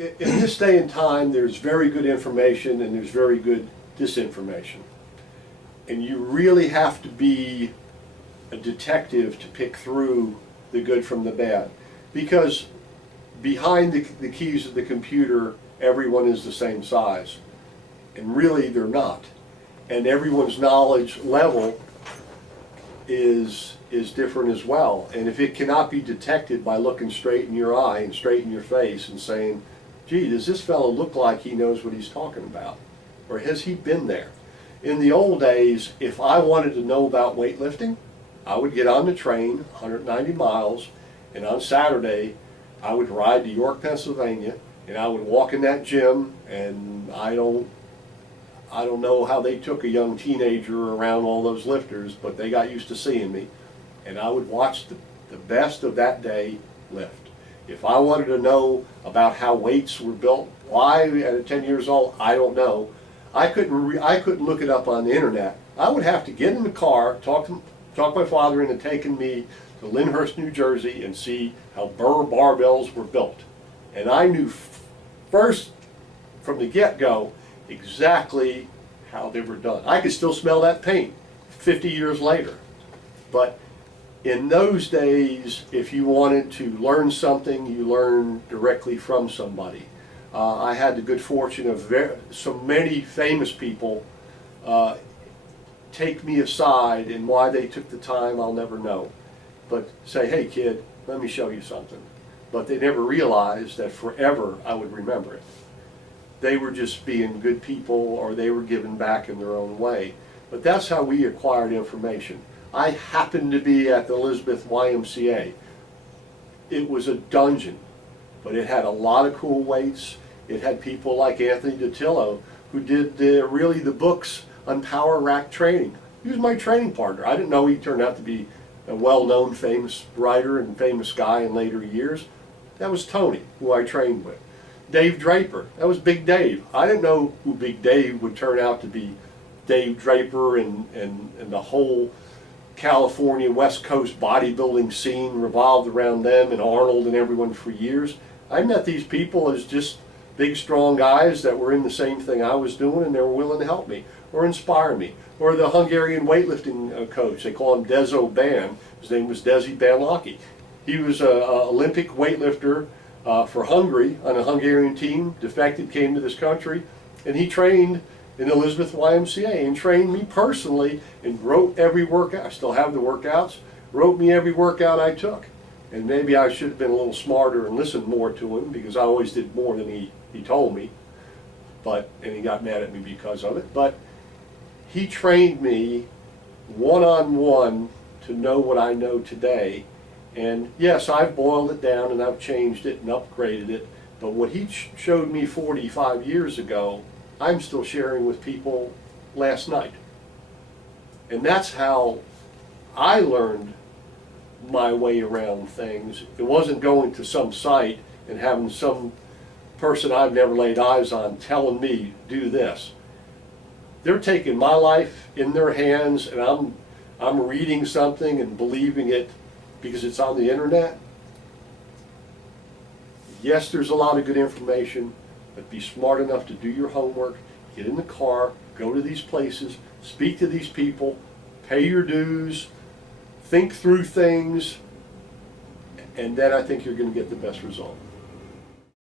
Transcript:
in this day and time, there's very good information and there's very good disinformation. And you really have to be a detective to pick through the good from the bad. Because behind the keys of the computer, everyone is the same size. And really, they're not. And everyone's knowledge level is different as well. And if it cannot be detected by looking straight in your eye and straight in your face and saying, gee, does this fellow look like he knows what he's talking about? Or has he been there? In the old days, if I wanted to know about weightlifting, I would get on the train, 190 miles, and on Saturday, I would ride to York, Pennsylvania, and I would walk in that gym, and I don't know how they took a young teenager around all those lifters, but they got used to seeing me, and I would watch the best of that day lift. If I wanted to know about how weights were built, why at 10 years old, I don't know. I couldn't look it up on the internet. I would have to get in the car, talk my father into taking me to Lyndhurst, New Jersey, and see how Burr barbells were built. And I knew first, from the get-go, exactly how they were done. I could still smell that paint 50 years later. But in those days, if you wanted to learn something, you learned directly from somebody. I had the good fortune of so many famous people take me aside, and why they took the time, I'll never know. But say, hey kid, let me show you something. But they never realized that forever I would remember it. They were just being good people, or they were giving back in their own way. But that's how we acquired information. I happened to be at the Elizabeth YMCA. It was a dungeon, but it had a lot of cool weights. It had people like Anthony DiTillo, who did really the books on power rack training. He was my training partner. I didn't know he turned out to be a well-known, famous writer and famous guy in later years. That was Tony, who I trained with. Dave Draper, that was Big Dave. I didn't know who Big Dave would turn out to be. Dave Draper and the whole California West Coast bodybuilding scene revolved around them, and Arnold and everyone for years. I met these people as just big, strong guys that were in the same thing I was doing, and they were willing to help me or inspire me. Or the Hungarian weightlifting coach, they call him Dezo Ban. His name was Desi Banlaki. He was an Olympic weightlifter for Hungary on a Hungarian team, defected, came to this country, and he trained in Elizabeth YMCA and trained me personally and wrote every workout. I still have the workouts, wrote me every workout I took. And maybe I should have been a little smarter and listened more to him, because I always did more than he told me. And he got mad at me because of it. But he trained me one-on-one to know what I know today. And yes, I've boiled it down and I've changed it and upgraded it. But what he showed me 45 years ago, I'm still sharing with people last night. And that's how I learned my way around things. It wasn't going to some site and having some person I've never laid eyes on telling me, do this. They're taking my life in their hands, and I'm reading something and believing it because it's on the internet. Yes, there's a lot of good information, but be smart enough to do your homework, get in the car, go to these places, speak to these people, pay your dues, think through things, and then I think you're going to get the best result.